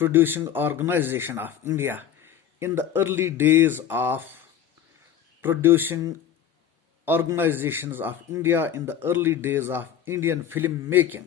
producing organization of India in the early days of producing organizations of India in the early days of Indian film making।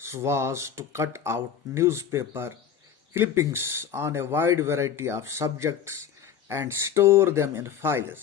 was to cut out newspaper clippings on a wide variety of subjects and store them in files।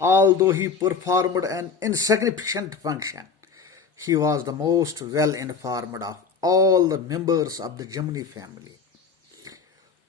Although he performed an insignificant function, he was the most well informed of all the members of the Jomini family।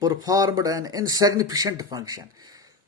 performed an insignificant function,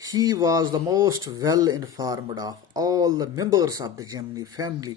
he was the most well informed of all the members of the Jomini family।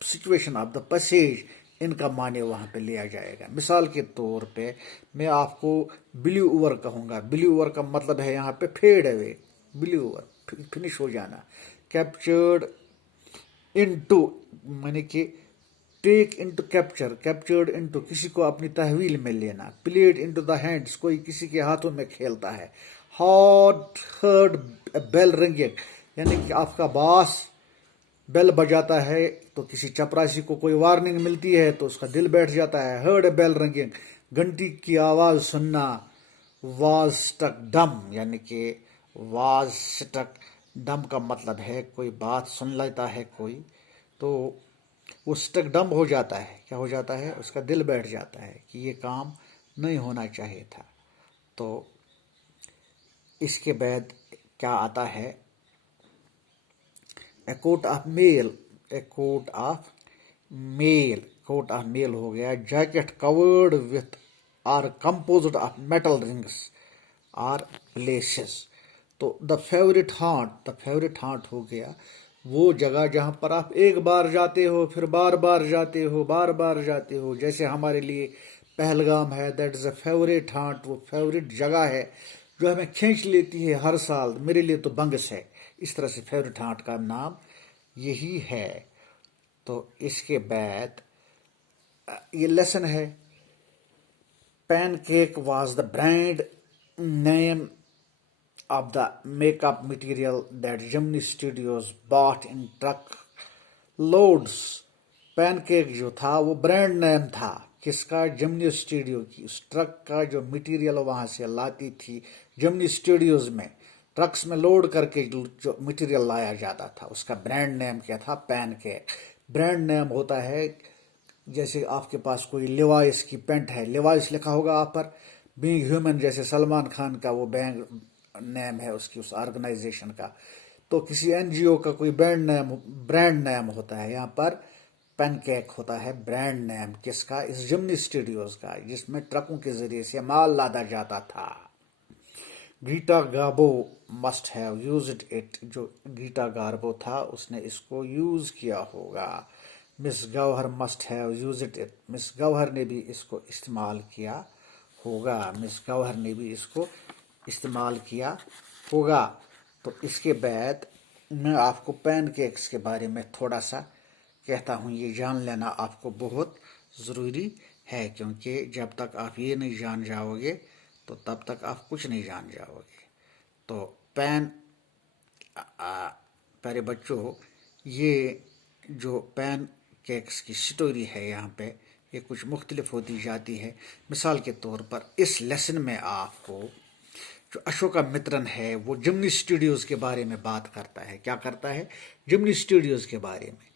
situation of the passage ان کا معنی وہاں پہ لیا جائے گا. مثال کے طور پہ میں آپ کو بلیو اوور کہوں گا. بلیو اوور کا مطلب ہے یہاں پہ فیڈ اوے، بلیو اوور فنش ہو جانا. کیپچرڈ انٹو یعنی کہ ٹیک انٹو کیپچر، کیپچرڈ انٹو کسی کو اپنی تحویل میں لینا. پلیڈ انٹو دا ہینڈس کوئی کسی کے ہاتھوں میں کھیلتا ہے. ہارڈ بیل رنگنگ یعنی کہ آپ کا باس بیل بجاتا ہے تو کسی چپراسی کو کوئی وارننگ ملتی ہے تو اس کا دل بیٹھ جاتا ہے. ہرڈ بیل رنگنگ گھنٹی کی آواز سننا. واز سٹک ڈم یعنی کہ واز سٹک ڈم کا مطلب ہے کوئی بات سن لیتا ہے کوئی تو وہ سٹک ڈم ہو جاتا ہے. کیا ہو جاتا ہے؟ اس کا دل بیٹھ جاتا ہے کہ یہ کام نہیں ہونا چاہیے تھا. تو اس کے بعد کیا آتا ہے؟ A coat of mail, a coat of mail, coat of mail ہو گیا. Jacket covered with or composed of metal rings or laces. تو the favourite haunt, the favourite haunt ہو گیا وہ جگہ جہاں پر آپ ایک بار جاتے ہو پھر بار بار جاتے ہو، بار بار جاتے ہو. جیسے ہمارے لیے پہلگام ہے، that is a favourite haunt, وہ فیوریٹ جگہ ہے جو ہمیں کھینچ لیتی ہے ہر سال. میرے لیے تو بنگس ہے. اس طرح سے فیوریٹ ہانٹ کا نام یہی ہے. تو اس کے بعد یہ لیسن ہے. Pancake was the brand name of the makeup material that Gemini Studios bought in truck loads. Pancake جو تھا وہ برانڈ نیم تھا کس کا؟ جمنی اسٹوڈیو کی. اس ٹرک کا جو مٹیریل وہاں سے لاتی تھی جمنی اسٹوڈیوز میں، ٹرکس میں لوڈ کر کے جو مٹیریل لایا جاتا تھا اس کا برانڈ نیم کیا تھا؟ Pain cake. برانڈ نیم ہوتا ہے جیسے آپ کے پاس کوئی لیوائس کی پینٹ ہے، لیوائس لکھا ہوگا آپ پر. بینگ ہیومن جیسے سلمان خان کا وہ بینگ نیم ہے اس کی، اس آرگنائزیشن کا. تو کسی این جی او کا کوئی برانڈ نیم ہوتا ہے. یہاں پر پین کیک ہوتا ہے برانڈ نیم کس کا؟ اس جمنی اسٹوڈیوز کا، جس میں ٹرکوں کے ذریعے سے مال لادا جاتا تھا. Greta Garbo must have used it. جو گیٹا گاربو تھا اس نے اس کو یوز کیا ہوگا. مس گوہر مسٹ ہیو یوزڈ اٹ. مس گوہر نے بھی اس کو استعمال کیا ہوگا. مس گوہر نے بھی اس کو استعمال کیا ہوگا. تو اس کے بعد میں آپ کو پین کیکس کے بارے میں تھوڑا سا کہتا ہوں. یہ جان لینا آپ کو بہت ضروری ہے کیونکہ جب تک آپ یہ نہیں جان جاؤ گے تو تب تک آپ کچھ نہیں جان جاؤ گے. تو پیارے بچوں، یہ جو پین کیکس کی سٹوری ہے یہاں پہ یہ کچھ مختلف ہوتی جاتی ہے. مثال کے طور پر اس لیسن میں آپ کو جو اشوکا مترن ہے وہ جمنی اسٹوڈیوز کے بارے میں بات کرتا ہے. کیا کرتا ہے؟ جمنی اسٹوڈیوز کے بارے میں.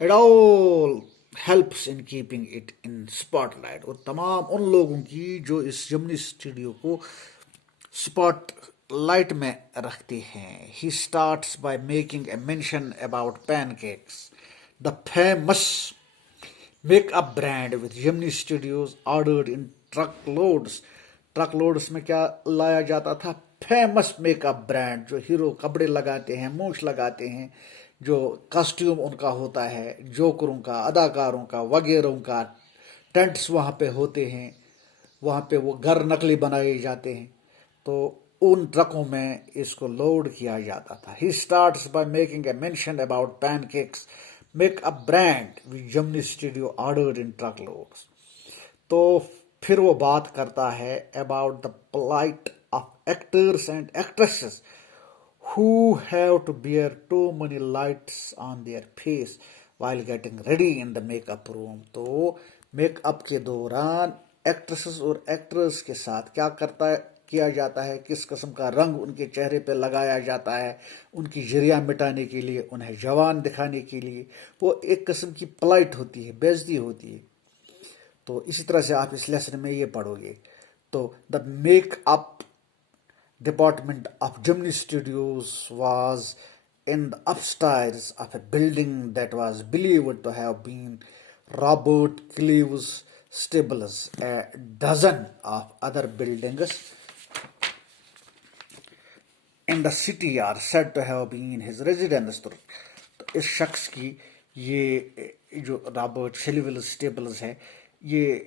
It all helps in keeping it in spotlight. اور تمام ان لوگوں کی جو اس جمنی اسٹوڈیو کو اسپاٹ لائٹ میں رکھتے ہیں. He starts by making a mention about pancakes. The famous makeup brand with Gemini studios ordered in truck loads. Truck loads میں کیا لایا جاتا تھا؟ Famous makeup brand. جو ہیرو کپڑے لگاتے ہیں، مونچھ لگاتے ہیں، جو کاسٹیوم ان کا ہوتا ہے، جوکروں کا، اداکاروں کا وغیرہ کا ٹینٹس وہاں پہ ہوتے ہیں. وہاں پہ وہ گھر نقلی بنائے جاتے ہیں تو ان ٹرکوں میں اس کو لوڈ کیا جاتا تھا. He starts by making a mention about pancakes makeup brand which Gemini studio ordered in truck loads. تو پھر وہ بات کرتا ہے about the plight of actors and actresses who have to bear too many lights on their face while getting ready in the makeup room. تو make up کے دوران actresses اور ایکٹرز کے ساتھ کیا جاتا ہے، کس قسم کا رنگ ان کے چہرے پہ لگایا جاتا ہے ان کی جریاں مٹانے کے لیے، انہیں جوان دکھانے کے لیے. وہ ایک قسم کی پلائٹ ہوتی ہے، بے عزتی ہوتی ہے. تو اسی طرح سے آپ اس لیسن میں یہ پڑھو گے. تو the make up department of Gemini Studios was in the upstairs of a building that was believed to have been Robert Cleve's stables. A dozen of other buildings in the city are said to have been his residence. تو اس شخص کی یہ جو Robert شیلیول اسٹیبلز ہے، یہ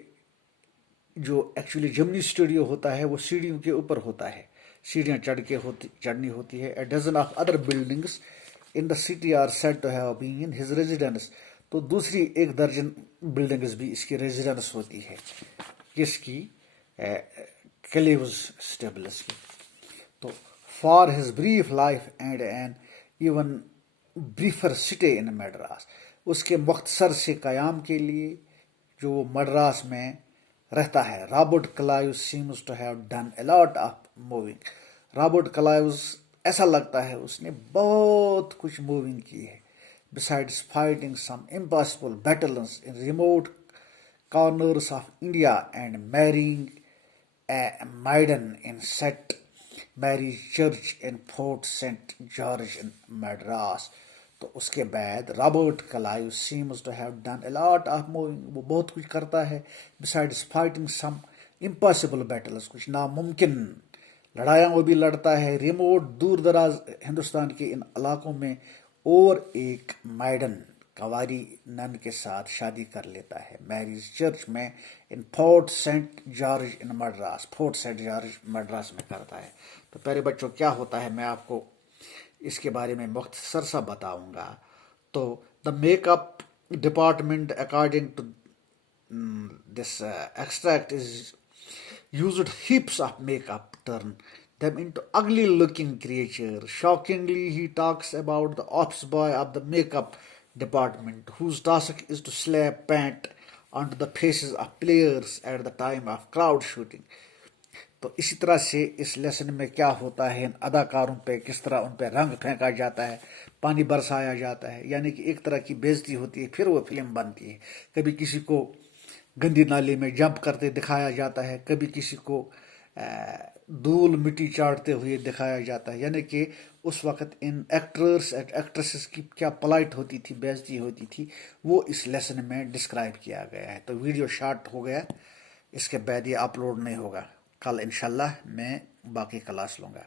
جو actually جمنی studio ہوتا ہے وہ سیڑھیوں کے اوپر ہوتا ہے، سیڑھیاں چڑھنی ہوتی ہے. A dozen of other buildings in the city are said to have been his residence. تو دوسری ایک درجن بلڈنگز بھی اس کی ریزیڈنس ہوتی ہے، کس کی؟ کلیوز اسٹیبلس کی. تو for his brief life and an even briefer stay in میڈراس، اس کے مختصر سے قیام کے لیے جو وہ مڈراس میں رہتا ہے. Robert Clive's seems to have done a lot of moving. Robert Clive's ایسا لگتا ہے اس نے بہت کچھ موونگ کی ہے. besides fighting some impossible battles in remote corners of India and marrying a maiden in St. Mary's Church in Fort St. George in Madras. تو اس کے بعد Robert Clive seems to have done a lot of moving, وہ بہت کچھ کرتا ہے. besides fighting some impossible battles، کچھ ناممکن لڑائیاں وہ بھی لڑتا ہے ریموٹ دور دراز ہندوستان کے ان علاقوں میں، اور ایک مائڈن کنواری نن کے ساتھ شادی کر لیتا ہے میریز چرچ میں ان فورٹ سینٹ جارج ان Madras. Fort Saint George Madras میں کرتا ہے. تو پیارے بچوں کیا ہوتا ہے میں آپ کو اس کے بارے میں مختصر سا بتاؤں گا. تو the make up department according to this extract is used heaps of makeup turn them into ugly looking creatures. Shockingly, he talks about the office boy of the makeup department whose task is to slap paint onto the faces of players at the time of crowd shooting. تو اسی طرح سے اس lesson میں کیا ہوتا ہے، ان اداکاروں پہ کس طرح ان پہ رنگ پھینکا جاتا ہے، پانی برسایا جاتا ہے، یعنی کہ ایک طرح کی بےزتی ہوتی ہے، پھر وہ فلم بنتی ہے. کبھی کسی کو گندی نالی میں جمپ کرتے دکھایا جاتا ہے، کبھی کسی کو دھول مٹی چاٹتے ہوئے دکھایا جاتا ہے. یعنی کہ اس وقت ان ایکٹرز اینڈ ایکٹریسز کی کیا پلائٹ ہوتی تھی، بےزتی ہوتی تھی، وہ اس لیسن میں ڈسکرائب کیا گیا ہے. تو ویڈیو شارٹ ہو گیا، اس کے بعد یہ اپلوڈ نہیں ہوگا. کل انشاءاللہ میں باقی کلاس لوں گا.